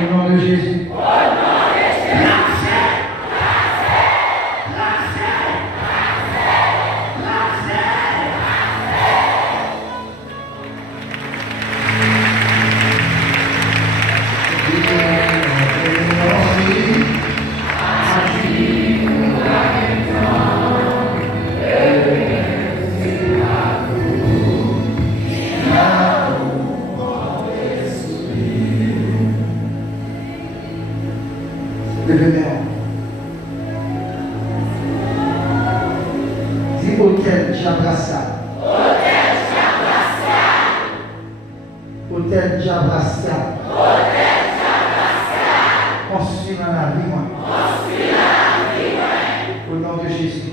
Au nom de Jésus. Hôtel Jabrasia. Construit dans la vie, moi. Au nom de Jésus.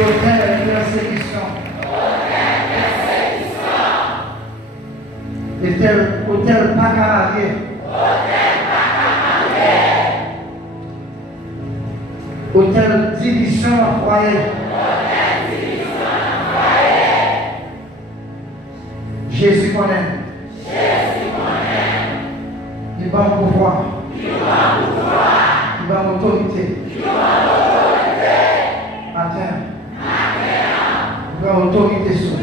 Hôtel de la séduction. Hôtel Pacararié. Hôtel division en foyer. Jésus connaît. Il va en pouvoir. Il va en autorité. Matin. Il va en autorité sur.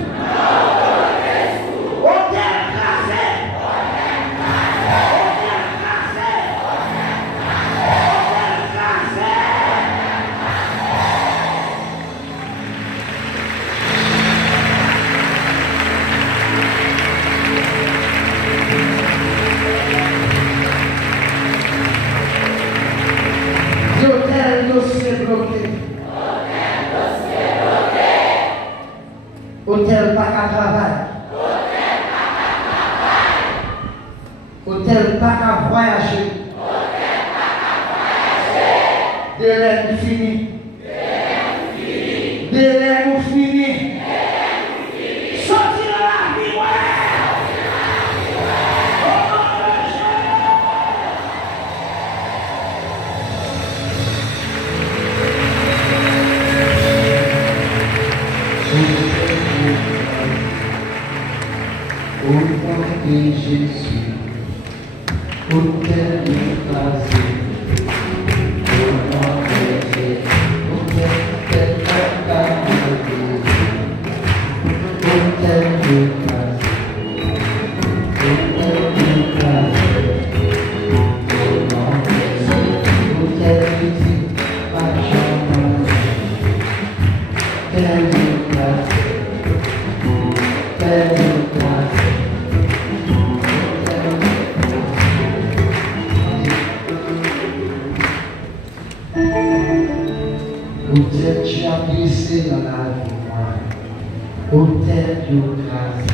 Hôtel pas qu'à travail. Hôtel pas qu'à voyager. Délai nous fini. Délai nous fini. Sortir de la vie, Au nom de Jésus, hôtel écrasé. Au nom de Jésus, hôtel écrasé. Hôtel écrasé. Hôtel écrasé. Au nom de Jésus, hôtel écrasé. Pas jamais. Hôtel écrasé. Hôtel écrasé. Hôtel tu as glissé dans la vie, hôtel tu écrasé.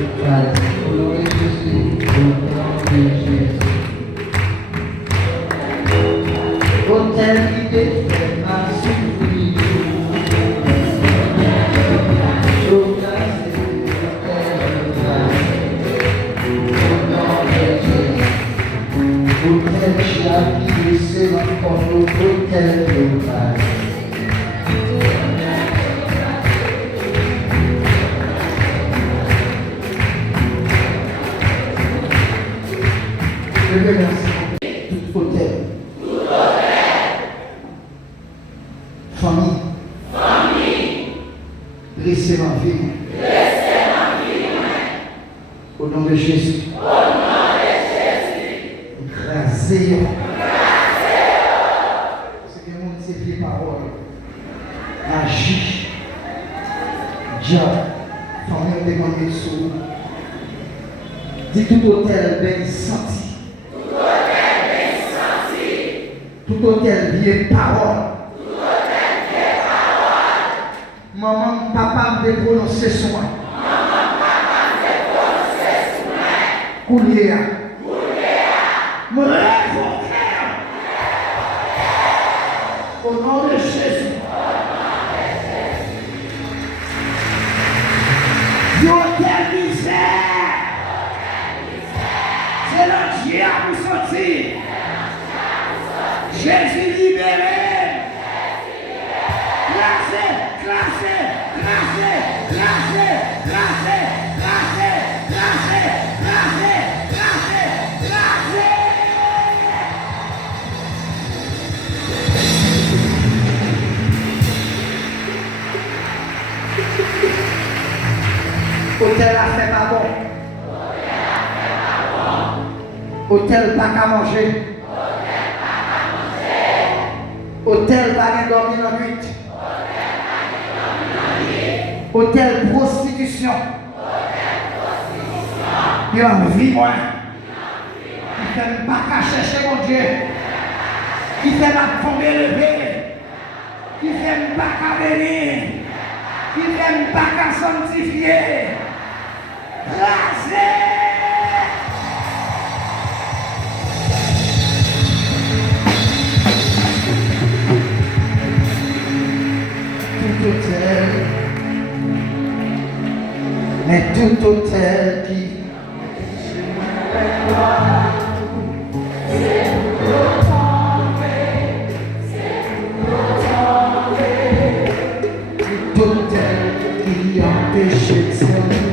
Écrasé. Au nom de Jésus, au nom de Jésus. Hôtel qui te fait mal souffrir. Hôtel tu as glissé dans ton hôtel local. Je remercie tout hôtel. Famille. Laissez ma vie. Au nom de Jésus. Écrasez. C'est que mon Dieu parole. Agis. Dieu. Famille demande sous. Dis tout hôtel bien senti. Tout hôtel vieille parole. Maman, papa me prononcer sur moi. Coulier. Me révoquer. Au nom de Jésus. Hôtel misère. C'est le diable sorti. Hôtel pas qu'à manger. Hôtel pas qu'à dormir la nuit. Hôtel prostitution. Il y a une vie, moi. Qui fait pas qu'à chercher mon Dieu. Qui fait ma tomber lever. Qui fait pas qu'à bénir. Qui fait pas qu'à sanctifier. Rasé. Tout hôtel, mais tout hôtel qui tout hôtel qui empêche de servir.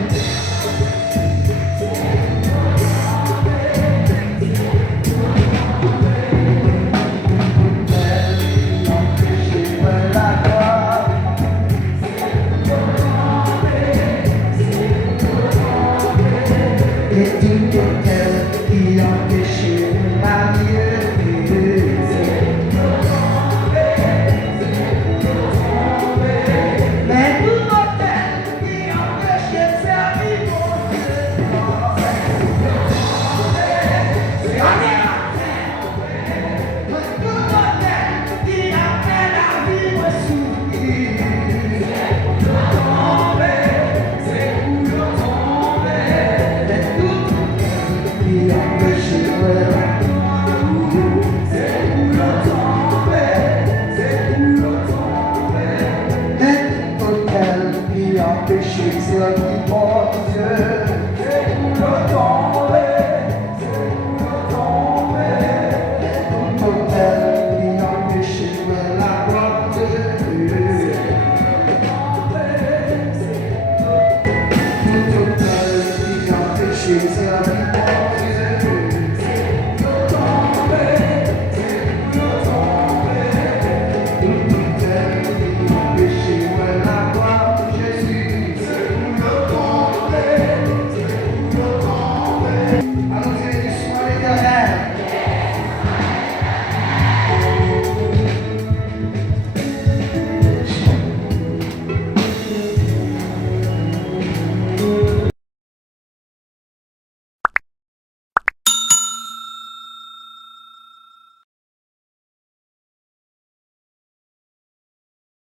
Jesus.